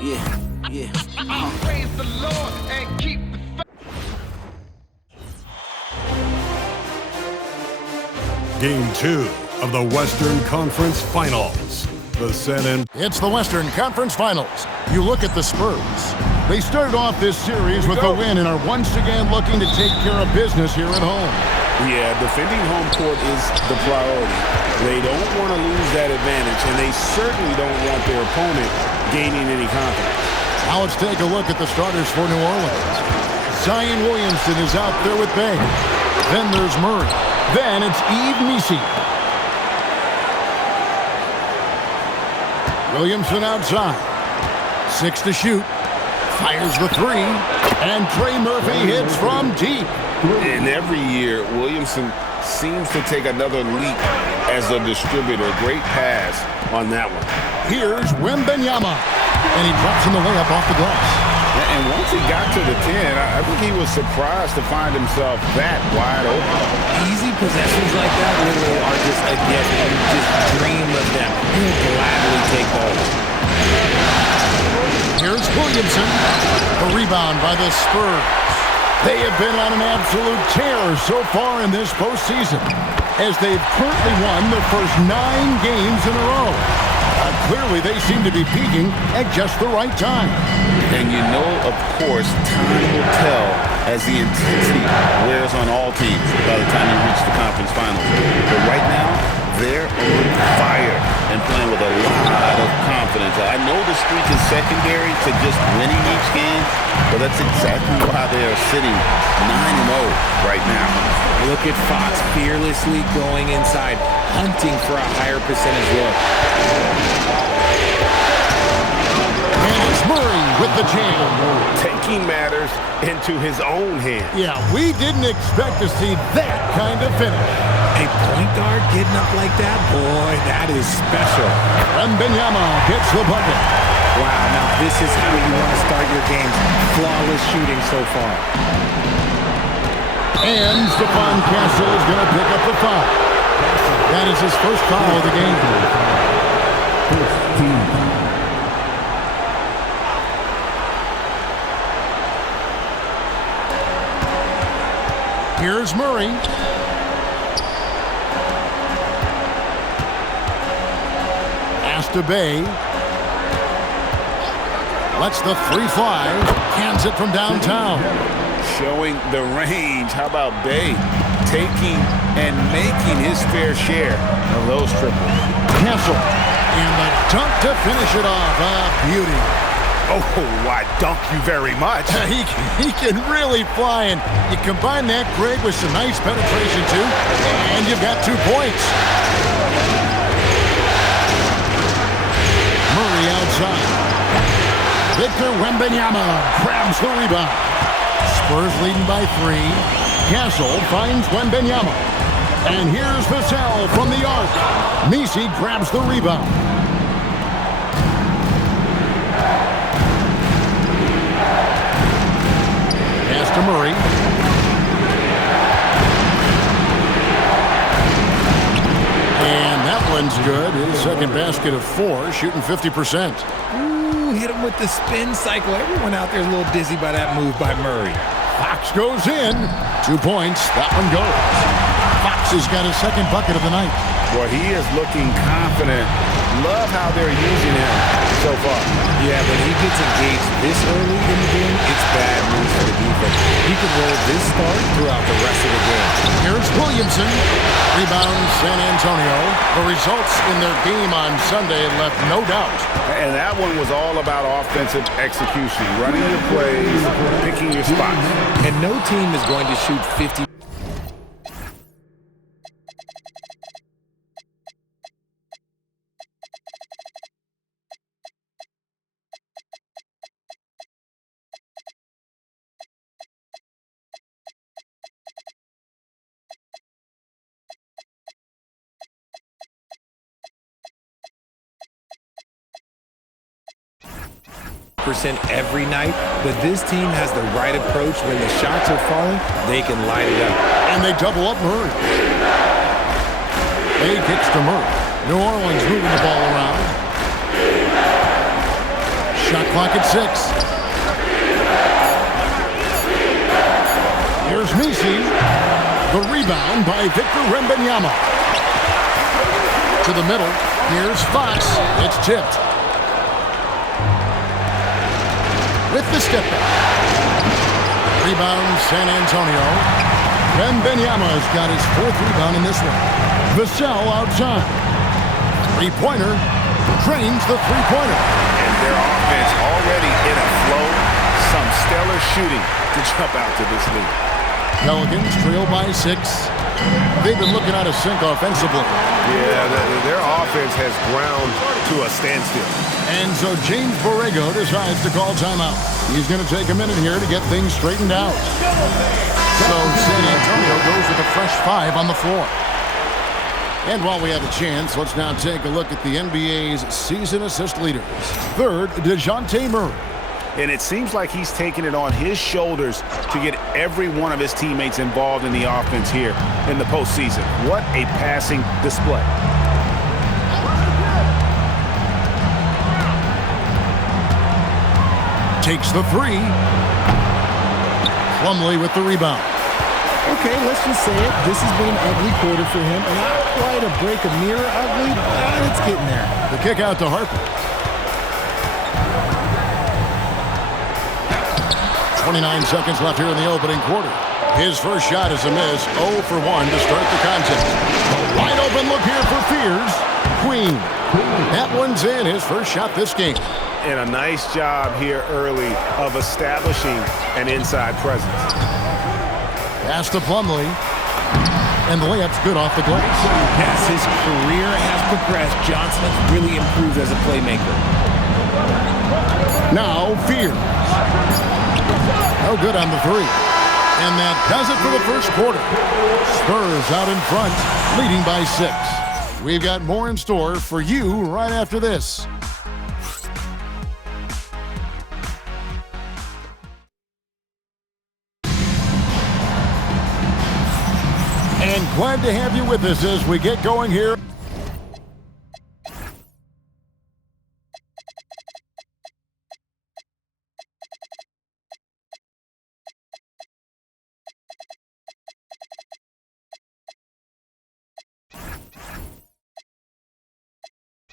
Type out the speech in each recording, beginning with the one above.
Yeah. Praise the Lord and keep the faith. Game 2 of the Western Conference Finals. It's the Western Conference Finals. You look at the Spurs. They started off this series with a win and are once again looking to take care of business here at home. Yeah, defending home court is the priority. They don't want to lose that advantage, and they certainly don't want their opponent gaining any confidence. Now let's take a look at the starters for New Orleans. Zion Williamson is out there with Bey. Then there's Murray. Then it's Yves Missi. Williamson outside. 6 to shoot. Fires the 3. And Trey Murphy hits from deep. And every year, Williamson seems to take another leap as a distributor. Great pass on that one. Here's Wembanyama. And he drops in the layup off the glass. And once he got to the 10, I think he was surprised to find himself that wide open. Easy possessions like that literally are just a gift, and you just dream of them. He'll gladly take those. Here's Williamson. A rebound by the Spurs. They have been on an absolute tear so far in this postseason, as they've currently won the first 9 games in a row. Clearly, they seem to be peaking at just the right time. And you know, of course, time will tell as the intensity wears on all teams by the time you reach the conference finals. But right now, they're on fire and playing with a lot of confidence. I know the streak is secondary to just winning each game, but that's exactly why they are sitting 9-0 right now. Look at Fox fearlessly going inside, hunting for a higher percentage look. And it's Murray with the jam. Taking matters into his own hands. Yeah, we didn't expect to see that kind of finish. A point guard getting up like that? Boy, that is special. Wembanyama gets the bucket. Wow, now this is how you want to start your games. Flawless shooting so far. And Stephon Castle is going to pick up the foul. That is his first foul of the game. Here's Murray. Pass to Bey. Lets the 3 fly. Cans it from downtown. Showing the range. How about Bey taking and making his fair share of those triples? Castle. And the dunk to finish it off. Beauty. Oh, I dunk you very much. He can really fly, and you combine that, Greg, with some nice penetration, too, and you've got 2 points. Murray outside. Victor Wembanyama grabs the rebound. Spurs leading by 3. Castle finds Wembanyama. And here's Vassell from the arc. Missi grabs the rebound. Pass to Murray. And that one's good. His second basket of 4, shooting 50%. Ooh, hit him with the spin cycle. Everyone out there is a little dizzy by that move by Murray. Fox goes in. 2 points. That one goes. Fox has got his second bucket of the night. Well, he is looking confident. Love how they're using him so far. Yeah, when he gets engaged this early in the game, it's bad news for the defense. He could roll this start throughout the rest of the game. Here's Williamson. Rebound San Antonio. The results in their game on Sunday left no doubt. And that one was all about offensive execution. Running your plays, picking your spots. And no team is going to shoot 50. Every night, but this team has the right approach. When the shots are falling, they can light it up. And they double up Murray. Bey kicks to Murray. New Orleans moving the ball around. Shot clock at 6. Here's Misi. The rebound by Victor Wembanyama. To the middle. Here's Fox. It's tipped. With the step back. Rebound San Antonio. Wembanyama's got his 4th rebound in this one. Vassell outside. Three-pointer. Drains the three-pointer. And their offense already in a flow. Some stellar shooting to jump out to this lead. Pelicans trail by 6. They've been looking out of sync offensively. Yeah, their offense has ground to a standstill. And so James Borrego decides to call timeout. He's going to take a minute here to get things straightened out. So San Antonio goes with a fresh 5 on the floor. And while we have a chance, let's now take a look at the NBA's season assist leaders. 3rd, DeJounte Murray. And it seems like he's taking it on his shoulders to get every one of his teammates involved in the offense here in the postseason. What a passing display. Takes the 3. Plumlee with the rebound. Okay, let's just say it. This has been an ugly quarter for him. Not quite a break a mirror ugly, but it's getting there. The kick out to Harper. 29 seconds left here in the opening quarter. His first shot is a miss. 0 for 1 to start the contest. A wide open look here for Fears. Queen. That one's in. His first shot this game. And a nice job here early of establishing an inside presence. Pass to Plumlee. And the layup's good off the glass. As his career has progressed, Johnson has really improved as a playmaker. Now Fears. No good on the 3. And that does it for the first quarter. Spurs out in front, leading by 6. We've got more in store for you right after this. And glad to have you with us as we get going here.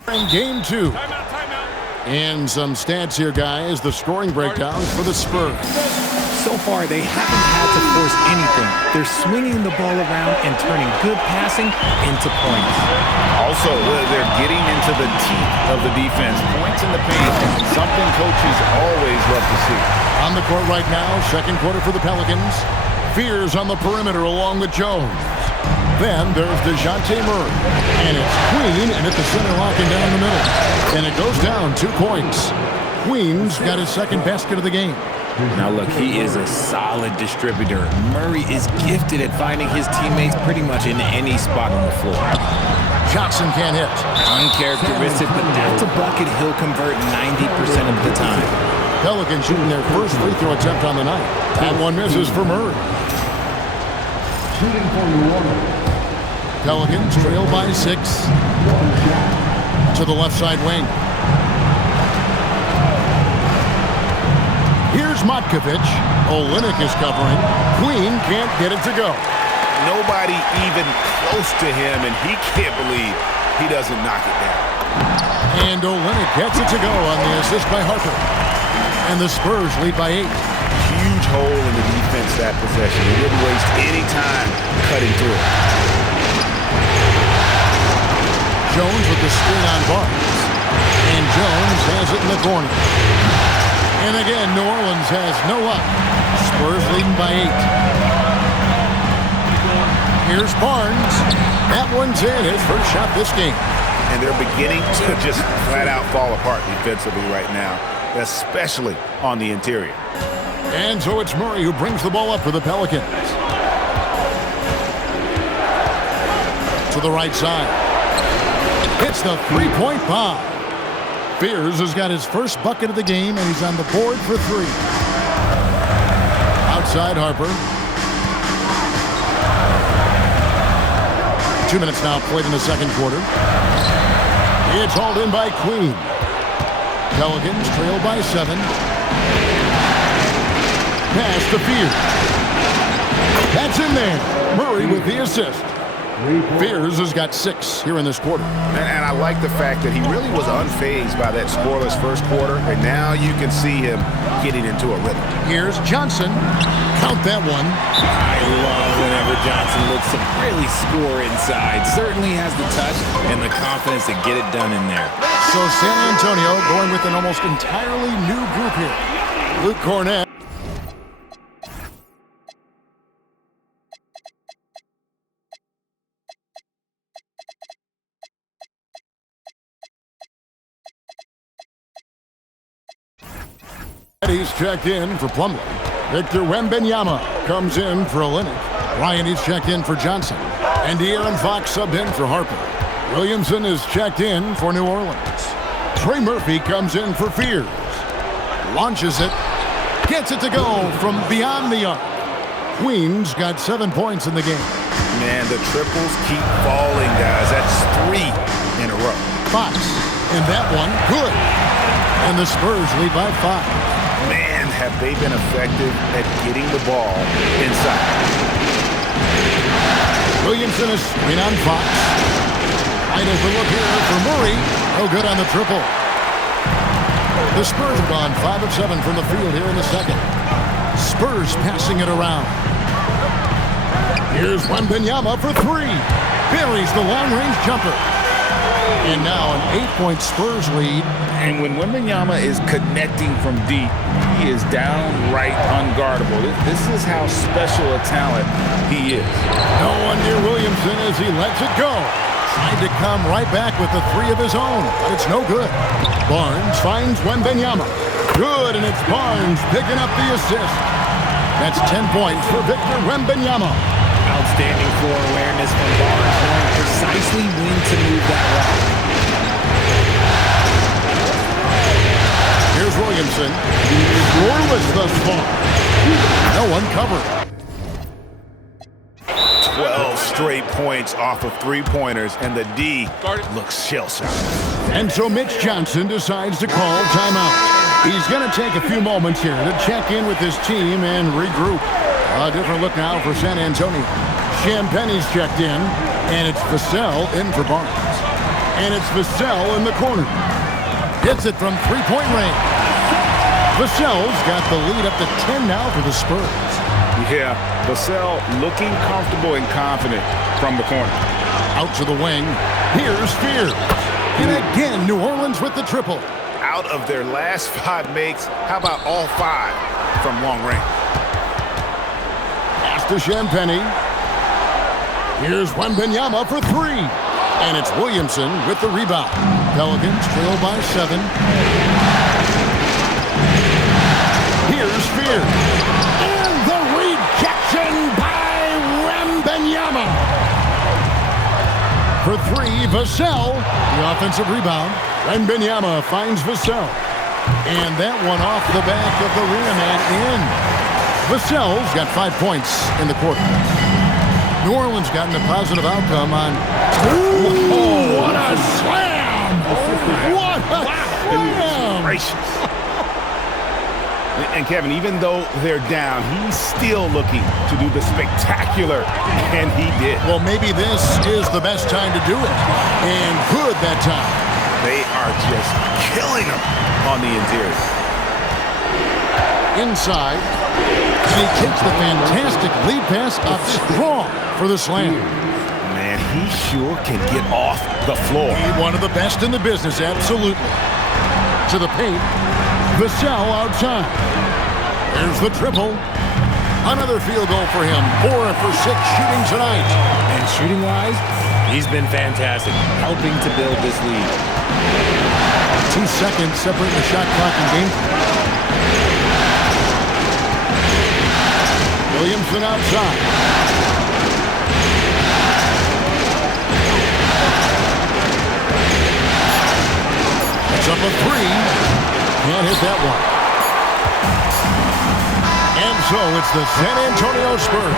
In game 2. And some stats here, guys. The scoring breakdowns for the Spurs. So far, they haven't had to force anything. They're swinging the ball around and turning good passing into points. Also, they're getting into the teeth of the defense. Points in the paint, something coaches always love to see. On the court right now, second quarter for the Pelicans. Fears on the perimeter along with Jones. Then there's DeJounte Murray. And it's Queen, and at the center, locking down the middle. And it goes down 2 points. Queen's got his second basket of the game. Now look, he is a solid distributor. Murray is gifted at finding his teammates pretty much in any spot on the floor. Johnson can't hit. Uncharacteristic, but that's a bucket he'll convert 90% of the time. Pelicans shooting their first free throw attempt on the night. That one misses for Murray. Pelicans trail by 6. To the left side wing. Here's Matkovic. Olynyk is covering. Queen can't get it to go. Nobody even close to him, and he can't believe he doesn't knock it down. And Olynyk gets it to go on the assist by Harper. And the Spurs lead by 8. Huge hole in the defense that possession. He didn't waste any time cutting through it. Jones with the screen on Barnes. And Jones has it in the corner. And again, New Orleans has no luck. Spurs leading by 8. Here's Barnes. That one's in. His first shot this game. And they're beginning to just flat out fall apart defensively right now, especially on the interior. And so it's Murray who brings the ball up for the Pelicans. To the right side. It's the three-point bomb. Fears has got his first bucket of the game, and he's on the board for 3. Outside Harper. 2 minutes now played in the second quarter. It's hauled in by Queen. Pelicans trail by 7. Pass to Fears. That's in there. Murray with the assist. Fears has got 6 here in this quarter. And I like the fact that he really was unfazed by that scoreless first quarter, and now you can see him getting into a rhythm. Here's Johnson. Count that one. I love whenever Johnson looks to really score inside. Certainly has the touch and the confidence to get it done in there. So San Antonio going with an almost entirely new group here. Luke Cornett. He's checked in for Plumlee. Victor Wembanyama comes in for Olynyk. Ryan is checked in for Johnson. And De'Aaron Fox subbed in for Harper. Williamson is checked in for New Orleans. Trey Murphy comes in for Fears. Launches it. Gets it to go from beyond the arc. Queens got 7 points in the game. Man, the triples keep falling, guys. That's 3 in a row. Fox. And that one, good. And the Spurs lead by 5. Man, have they been effective at getting the ball inside. Williamson is screen on Fox. Wide open look here for Murray. No good on the triple. The Spurs have gone 5 of 7 from the field here in the second. Spurs passing it around. Here's Wembanyama for 3. Buries the long-range jumper. And now an 8-point Spurs lead. And when Wembanyama is connecting from deep, he is downright unguardable. This is how special a talent he is. No one near Williamson as he lets it go. Tried to come right back with the 3 of his own, but it's no good. Barnes finds Wembanyama. Good, and it's Barnes picking up the assist. That's 10 points for Victor Wembanyama. Outstanding floor awareness from Barnes, knowing precisely when to move that route. Here's Williamson. Scoreless thus far. No one covered. 12 straight points off of 3-pointers, and the D looks shell-shocked. And so Mitch Johnson decides to call timeout. He's going to take a few moments here to check in with his team and regroup. A different look now for San Antonio. Champagne's checked in, and it's Vassell in for Barnes. And it's Vassell in the corner. Hits it from 3-point range. Vassell's got the lead up to 10 now for the Spurs. Yeah, Vassell looking comfortable and confident from the corner. Out to the wing. Here's Fears. And again, New Orleans with the triple. Out of their last 5 makes, how about all 5 from long range? Pass to Champagne. Here's Wembanyama for 3. And it's Williamson with the rebound. Pelicans trail by 7. Here's Fears. And the rejection by Wembanyama. For 3, Vassell. The offensive rebound. Wembanyama finds Vassell. And that one off the back of the rim and in. Vassell's got 5 points in the quarter. New Orleans gotten a positive outcome on... Oh, what a slam! What a slam! Gracious. And Kevin, even though they're down, he's still looking to do the spectacular, and he did. Well, maybe this is the best time to do it. And good that time. They are just killing him on the interior. Inside. And he takes the fantastic lead pass up strong for the slam. Man, he sure can get off the floor. One of the best in the business, absolutely. To the paint. Vassell outside. There's the triple. Another field goal for him. 4 for 6 shooting tonight. And shooting-wise, he's been fantastic, helping to build this lead. 2 seconds separate the shot clock and game. Williamson outside. It's up a 3. Can't hit that one. And so it's the San Antonio Spurs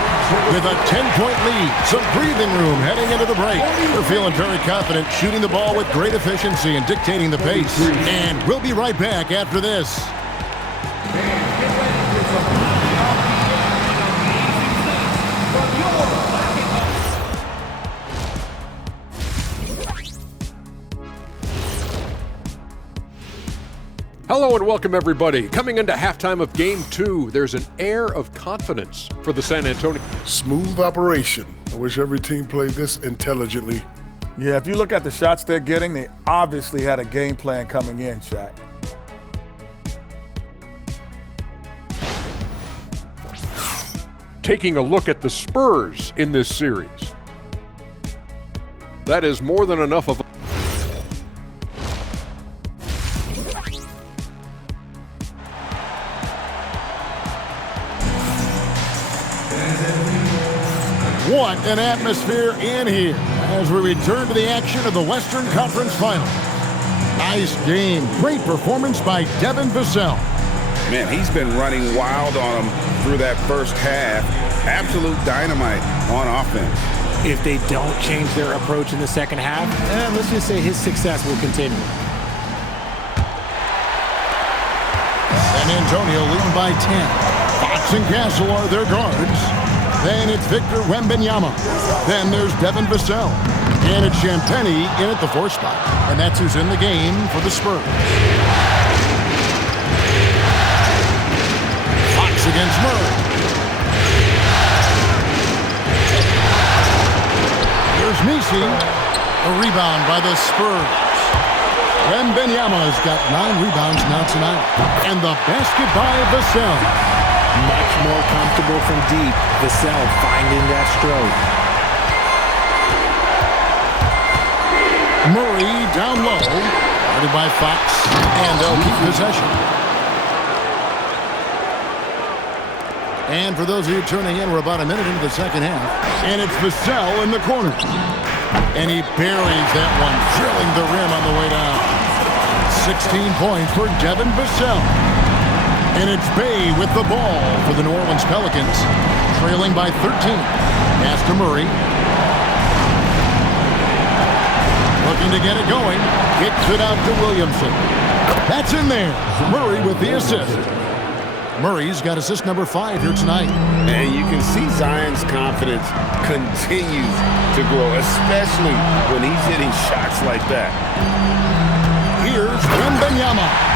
with a 10-point lead. Some breathing room heading into the break. They're feeling very confident, shooting the ball with great efficiency and dictating the pace. And we'll be right back after this. Hello and welcome, everybody. Coming into halftime of Game 2, there's an air of confidence for the San Antonio. Smooth operation. I wish every team played this intelligently. Yeah, if you look at the shots they're getting, they obviously had a game plan coming in, Shaq. Taking a look at the Spurs in this series. That is more than enough of a... What an atmosphere in here as we return to the action of the Western Conference Finals. Nice game. Great performance by Devin Vassell. Man, he's been running wild on them through that first half. Absolute dynamite on offense. If they don't change their approach in the second half, let's just say his success will continue. San Antonio leading by 10. Fox and Castle are their guards. Then it's Victor Wembanyama. Then there's Devin Vassell. And it's Champagnie in at the 4th spot. And that's who's in the game for the Spurs. Fox against Murray. Here's Nisi. A rebound by the Spurs. Wembanyama's got 9 rebounds now tonight. And the basket by Vassell. Much more comfortable from deep. Vassell finding that stroke. Murray down low. Guarded by Fox. And they'll keep possession. And for those of you tuning in, we're about a minute into the second half. And it's Vassell in the corner. And he buries that one, drilling the rim on the way down. 16 points for Devin Vassell. And it's Bay with the ball for the New Orleans Pelicans, trailing by 13. Pass to Murray. Looking to get it going. Kicks it out to Williamson. That's in there. Murray with the assist. Murray's got assist number 5 here tonight. And you can see Zion's confidence continues to grow, especially when he's hitting shots like that. Here's Wembanyama.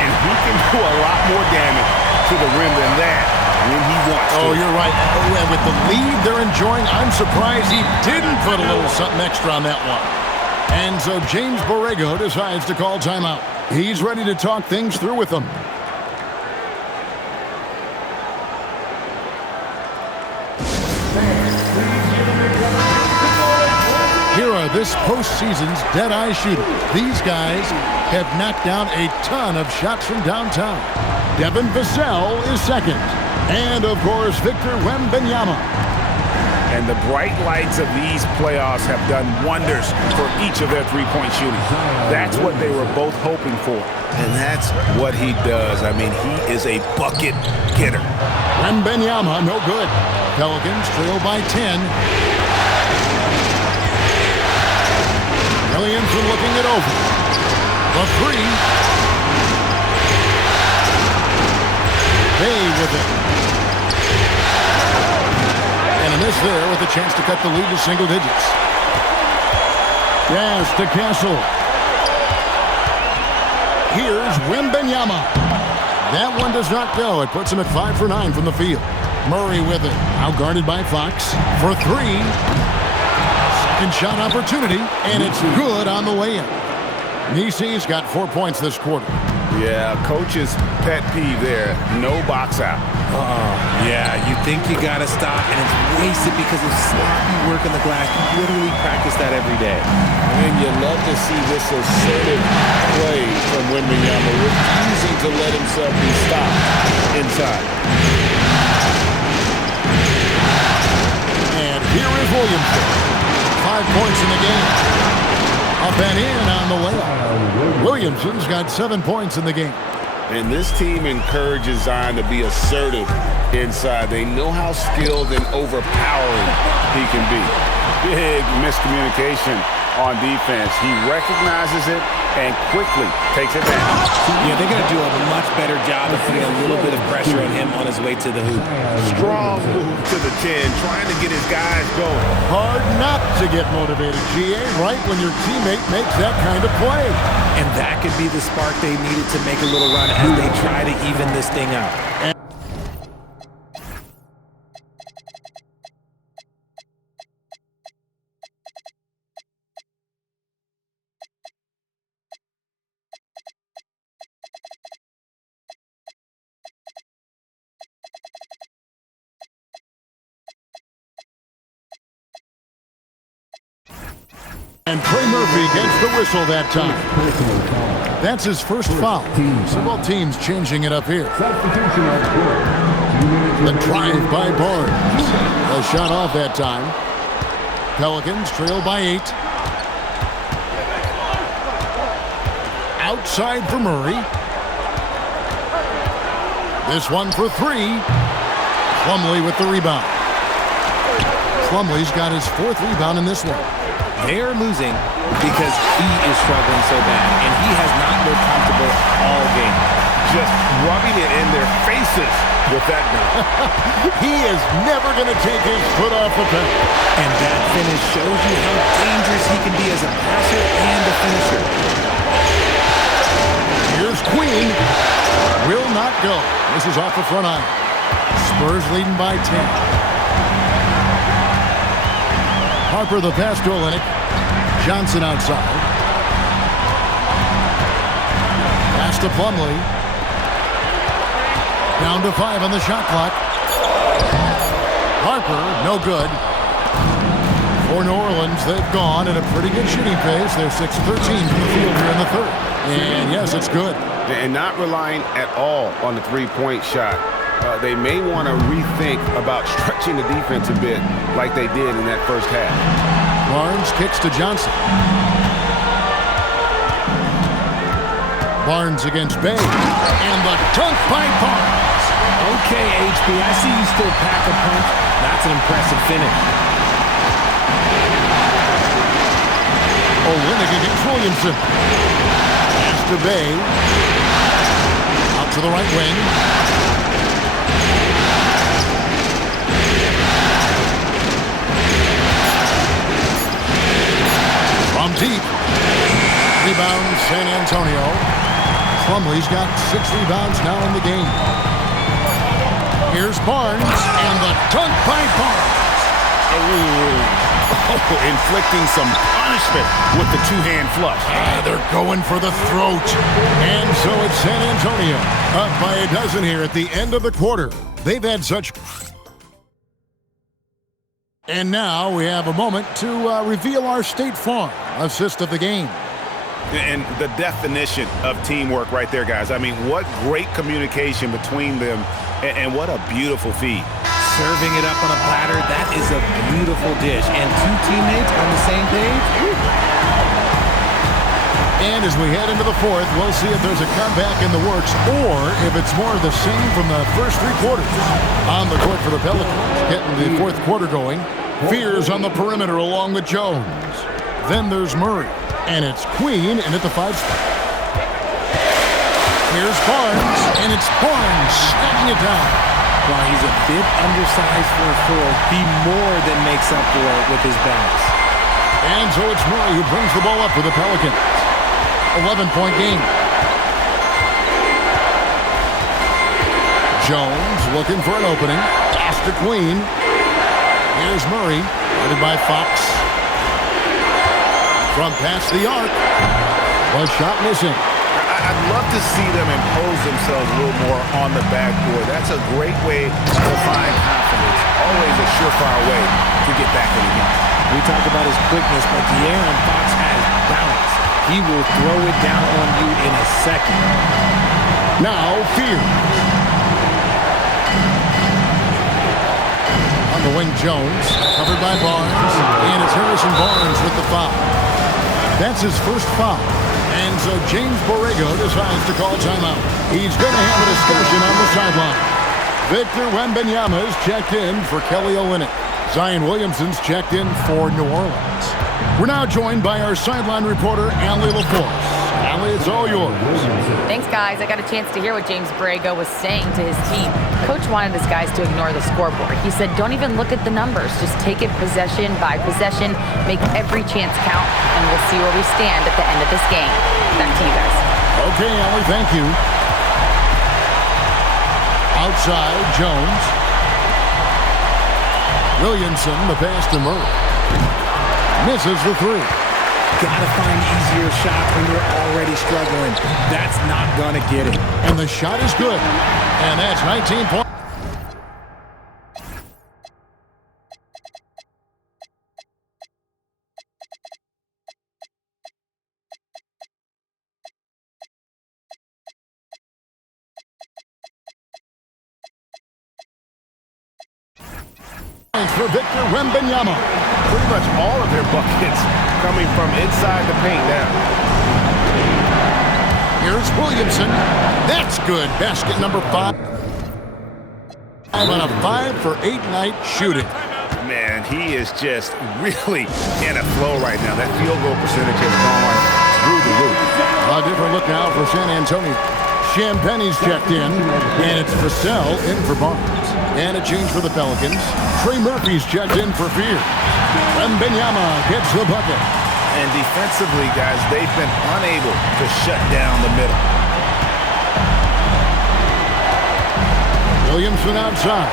And he can do a lot more damage to the rim than that when he wants to. Oh, you're right. And with the lead they're enjoying, I'm surprised he didn't put a little something extra on that one. And so James Borrego decides to call timeout. He's ready to talk things through with them. Here are this postseason's dead-eye shooters. These guys have knocked down a ton of shots from downtown. Devin Vassell is second. And, of course, Victor Wembanyama. And the bright lights of these playoffs have done wonders for each of their three-point shooting. That's what they were both hoping for. And that's what he does. I mean, he is a bucket getter. Wembanyama, no good. Pelicans trail by 10. Williamson looking it over. The 3. Bay with it. And a miss there with a chance to cut the lead to single digits. Yes, to Castle. Here's Wembanyama. That one does not go. It puts him at 5 for 9 from the field. Murray with it. Now guarded by Fox for 3. Second shot opportunity, and it's good on the way in. Nisi's got 4 points this quarter. Yeah, coach's pet peeve there. No box out. Yeah, you think you got to stop, and it's wasted because of sloppy work on the glass. You literally practice that every day. And you love to see this assertive play from Wembanyama, refusing to let himself be stopped inside. And here is Williamson. 5 points in the game. Up and in on the layup. Williamson's got 7 points in the game. And this team encourages Zion to be assertive inside. They know how skilled and overpowering he can be. Big miscommunication on defense. He recognizes it and quickly takes it down. Yeah, they're going to do a much better job of putting a little bit of pressure on him on his way to the hoop. Strong move to the 10, trying to get his guys going. Hard not to get motivated, GA, right when your teammate makes that kind of play. And that could be the spark they needed to make a little run as they try to even this thing out. And Trey Murphy gets the whistle that time. That's his first foul. So both teams changing it up here. The drive by Barnes. A shot off that time. Pelicans trail by 8. Outside for Murray. This one for 3. Plumlee with the rebound. Plumlee's got his 4th rebound in this one. They're losing because he is struggling so bad, and he has not looked comfortable all game. Just rubbing it in their faces with that gun. He is never going to take his foot off the pedal. And that finish shows you how dangerous he can be as a passer and a finisher. Here's Queen. Will not go. This is off the front iron. Spurs leading by 10. Harper the pass to Olynyk. Johnson outside. Pass to Plumlee. Down to 5 on the shot clock. Harper, no good. For New Orleans, they've gone at a pretty good shooting pace. They're 6 of 13 from the field here in the 3rd. And yes, it's good. And not relying at all on the three-point shot. They may want to rethink about stretching the defense a bit like they did in that first half. Barnes kicks to Johnson. Barnes against Bay. And the dunk by Barnes. Okay, HB, I see you still pack a punch. That's an impressive finish. Olynyk against Williamson. Pass to Bay. Out to the right wing. From deep. Rebound San Antonio. Plumlee's got 6 rebounds now in the game. Here's Barnes, and the dunk by Barnes. Inflicting some punishment with the two-hand flush. They're going for the throat. And so it's San Antonio up by a dozen here at the end of the quarter. They've had such... And now we have a moment to reveal our State Farm assist of the game. And the definition of teamwork right there, guys. I mean, what great communication between them, and what a beautiful feed. Serving it up on a platter, that is a beautiful dish. And 2 teammates on the same page. And as we head into the 4th, we'll see if there's a comeback in the works or if it's more of the same from the first 3 quarters. On the court for the Pelicans, getting the 4th quarter going. Fears on the perimeter along with Jones. Then there's Murray. And it's Queen in at the 5 spot. Here's Barnes, and it's Barnes snapping it down. While he's a bit undersized for a 4, he more than makes up for it with his bounce. And so it's Murray who brings the ball up for the Pelicans. 11-point game. Jones looking for an opening. Pass to Queen. Here's Murray, guarded by Fox. From past the arc. Was shot missing. I'd love to see them impose themselves a little more on the backboard. That's a great way to find confidence. Always a surefire way to get back in the game. We talk about his quickness, but De'Aaron Fox has balance. He will throw it down on you in a second. Now, Fears. On the wing, Jones. Covered by Barnes. And it's Harrison Barnes with the foul. That's his first foul. And so James Borrego decides to call timeout. He's going to have a discussion on the sideline. Victor Wembanyama is checked in for Kelly Olynyk. Zion Williamson's checked in for New Orleans. We're now joined by our sideline reporter, Allie LaForce. Allie, it's all yours. Thanks, guys. I got a chance to hear what James Borrego was saying to his team. Coach wanted his guys to ignore the scoreboard. He said, don't even look at the numbers. Just take it possession by possession, make every chance count, and we'll see where we stand at the end of this game. Back to you guys. Okay, Allie, thank you. Outside, Jones. Williamson, the pass to Murray. Misses the three. Gotta find easier shots when you're already struggling. That's not gonna get it. And the shot is good. And that's 19 points. For Victor Wembanyama. Pretty much all of their buckets coming from inside the paint now. Here's Williamson. That's good. Basket number 5. On a 5-for-8 night shooting. Man, he is just really in a flow right now. That field goal percentage has gone through the roof. A different look now for San Antonio. Champagne's checked in, and it's Vassell in for Barnes. And a change for the Pelicans. Trey Murphy's checked in for Fear. Wembanyama gets the bucket. And defensively, guys, they've been unable to shut down the middle. Williamson outside.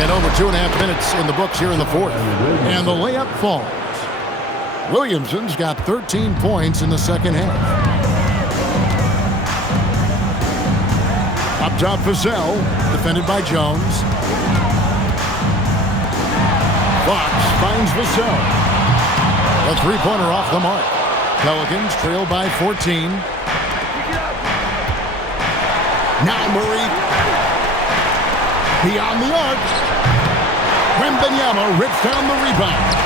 And over 2.5 minutes in the books here in the fourth. And the layup falls. Williamson's got 13 points in the second half. Up top, Vassell, defended by Jones. Fox finds Vassell. A three-pointer off the mark. Pelicans trail by 14. Now Murray. Beyond the arc. Wembanyama rips down the rebound.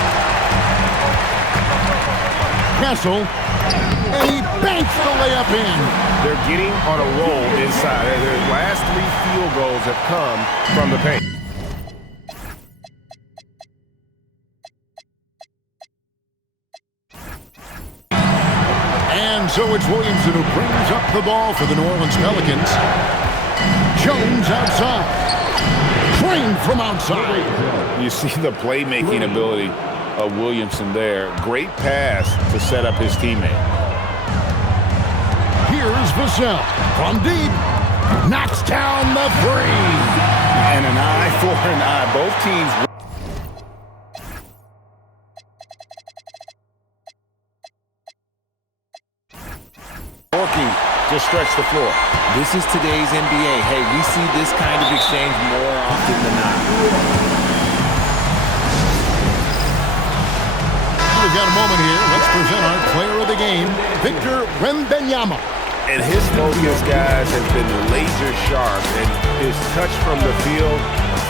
Kessel, and he banks the layup in. They're getting on a roll inside. Their last 3 field goals have come from the paint. And so it's Williamson who brings up the ball for the New Orleans Pelicans. Jones outside. Trained from outside. You see the playmaking ability of Williamson there. Great pass to set up his teammate. Here's Vassell from deep. Knocks down the three. And an eye for an eye. Both teams. Working to stretch the floor. This is today's NBA. Hey, we see this kind of exchange more often than not. We've got a moment here. Let's present our player of the game, Victor Wembanyama. And his focus, guys, has been laser sharp, and his touch from the field,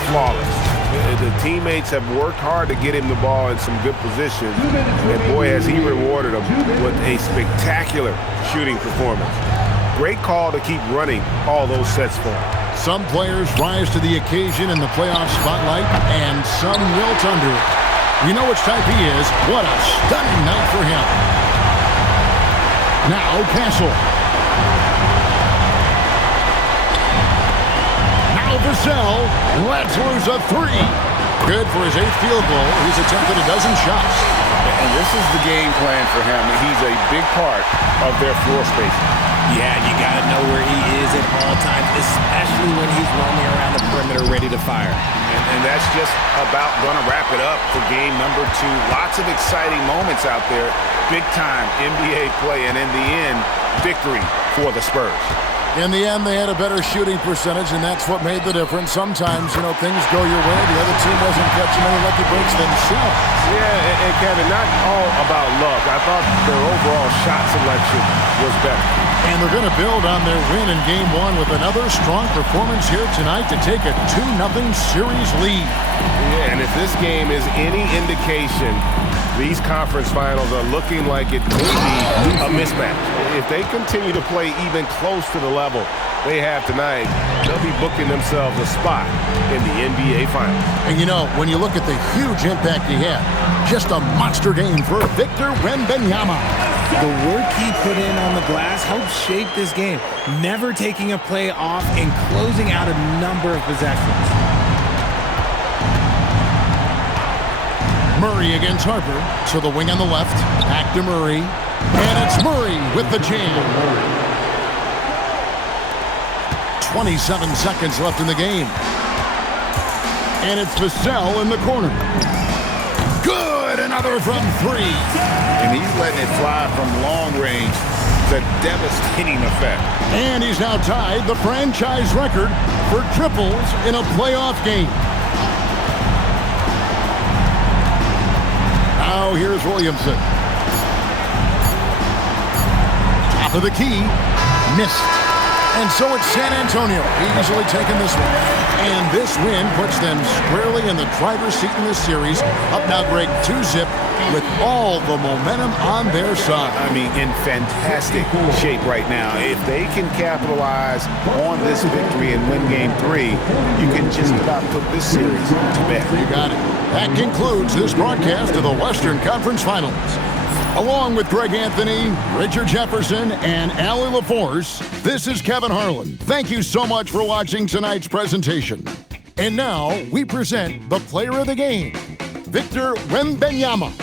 flawless. The teammates have worked hard to get him the ball in some good positions, and boy, has he rewarded them with a spectacular shooting performance. Great call to keep running all those sets for him. Some players rise to the occasion in the playoff spotlight, and some wilt under it. You know which type he is. What a stunning night for him. Now Castle. Now Vassell lets loose a three. Good for his 8th field goal. He's attempted a dozen shots. And this is the game plan for him. He's a big part of their floor spacing. Yeah, you got to know where he is at all times, especially when he's roaming around the perimeter ready to fire. And that's just about going to wrap it up for game number 2. Lots of exciting moments out there. Big-time NBA play, and in the end, victory for the Spurs. In the end, they had a better shooting percentage, and that's what made the difference. Sometimes, things go your way. The other team wasn't catching any lucky breaks themselves. Yeah, and Kevin, not all about luck. I thought their overall shot selection was better. And they're going to build on their win in Game 1 with another strong performance here tonight to take a 2-0 series lead. Yeah, and if this game is any indication, These conference finals are looking like it may be a mismatch. If they continue to play even close to the level they have tonight, they'll be booking themselves a spot in the NBA Finals. And you know, when you look at the huge impact he had, just a monster game for Victor Wembanyama. The work he put in on the glass helped shape this game, never taking a play off and closing out a number of possessions. Murray against Harper, to the wing on the left, back to Murray, and it's Murray with the jam. 27 seconds left in the game. And it's Vassell in the corner. Good, another from three. And he's letting it fly from long range. It's a devastating effect. And he's now tied the franchise record for triples in a playoff game. Now here's Williamson. Top of the key. Missed. And so it's San Antonio easily taking this one. And this win puts them squarely in the driver's seat in this series. Up now, Greg, 2-zip with all the momentum on their side. I mean, in fantastic shape right now. If they can capitalize on this victory and win Game 3, you can just about put this series to bed. You got it. That concludes this broadcast of the Western Conference Finals. Along with Greg Anthony, Richard Jefferson, and Allie LaForce, this is Kevin Harlan. Thank you so much for watching tonight's presentation. And now we present the player of the game, Victor Wembanyama.